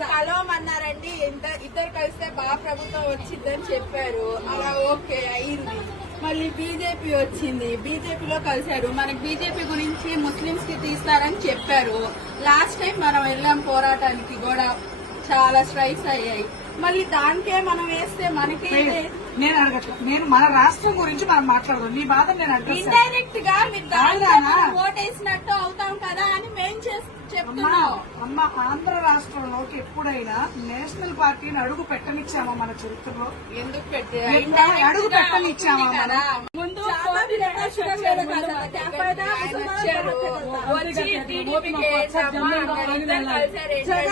కలవమన్నారండి ఇద్దరు ఇద్దరు కలిస్తే బాగా ప్రభుత్వం వచ్చిందని చెప్పారు. అలా ఓకే అయింది. మళ్ళీ బీజేపీ వచ్చింది. బీజేపీలో కలిశారు మనకి బీజేపీ గురించి ముస్లింస్కి తీస్తారని చెప్పారు. లాస్ట్ టైం మనం వెళ్ళాం పోరాటానికి కూడా. చాలా స్ట్రైక్స్ అయ్యాయి. మళ్ళీ దానికే మనం వేస్తే మనకి నేను అడగట్లేదు నేను మన రాష్ట్రం గురించి మనం మాట్లాడదాం. నీ బాధ నేను అడ్రస్ ఇండైరెక్ట్గా మీరు ఓటేసినట్టు అవుతాం కదా అని మేం చెప్తున్నాం. అమ్మ ఆంధ్ర రాష్ట్రంలోకి ఎప్పుడైనా నేషనల్ పార్టీని అడుగు పెట్టనిచ్చామా మన చరిత్రలో? ఎందుకు అడుగు పెట్టనిచ్చామా వచ్చి టీడీపీకి ఇద్దరు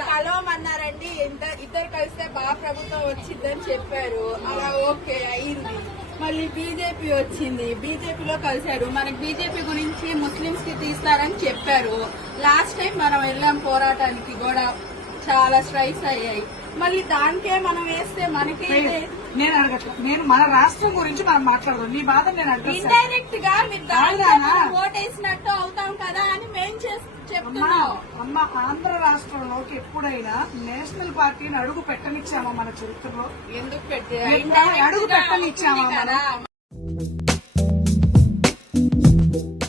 కలవమన్నారండి ఇద్దరు ఇద్దరు కలిస్తే బాగా ప్రభుత్వం వచ్చిందని చెప్పారు అలా ఓకే అయింది మళ్ళీ బీజేపీ వచ్చింది బీజేపీలో కలిశారు మనకి బీజేపీ గురించి ముస్లింస్కి తీస్తారని చెప్పారు లాస్ట్ టైం మనం వెళ్ళాం పోరాటానికి కూడా చాలా స్ట్రైక్స్ అయ్యాయి మళ్ళీ దానికే మనం వేస్తే మనకి నేను అడగట్లేదు నేను మన రాష్ట్రం గురించి మనం మాట్లాడదాం. నీ బాధ నేను ఇండైరెక్ట్గా మీరు ఓటేసినట్టు అవుతాం కదా అని అమ్మా చెప్తున్నాం. అమ్మ ఆంధ్ర రాష్ట్రంలోకి ఎప్పుడైనా నేషనల్ పార్టీని అడుగు పెట్టనిచ్చామా మన చరిత్రలో? ఎందుకు పెట్టే అడుగు పెట్టనిచ్చామా